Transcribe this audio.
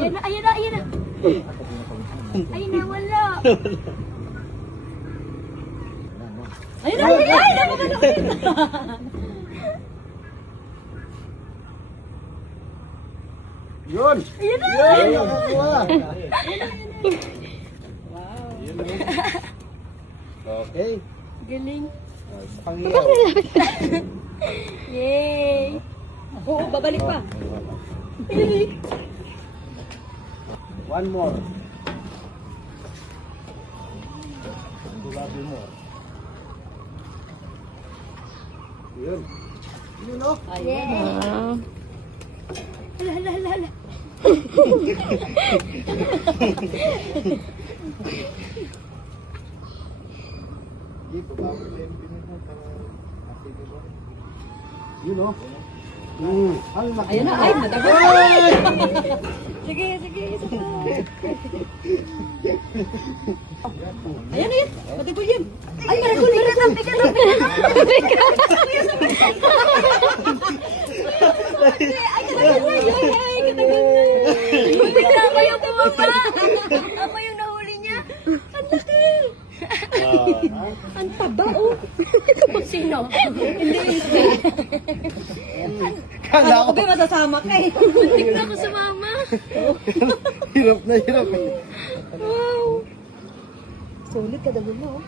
Ayan na, ayan na, ayan na. Ayun na, wala. Ayun na, ayun na, ayun na, Yun! ayun na. Yun! Nakakuha! Okay. Galing. Sa pangiyaw. Yay. Oo, babalik pa. One more. Gulabi more. Yun. Yun o. Ayan. Hala, hala, hala, hala. Hindi, pababa na yung pinit mo para happy ka ba? Yun o. Ang laki. Ayan na, ay, matagal. Sige, sige, isa pa. Ayan na yan, matagol yan. Ay, maragol, maragol. Bigat lang, bigat lang. Ay, katagal na yun. Ay, katagal na. Bigla ko yung bumaba. Ako yung nahuli niya. Ang laki. Ang taba, oh. Sino? Hindi, Kala ko. ba masasama ka eh. Muntik na ako sumama. Hirap na hirap. Wow. Sulit ka dagal mo, oh.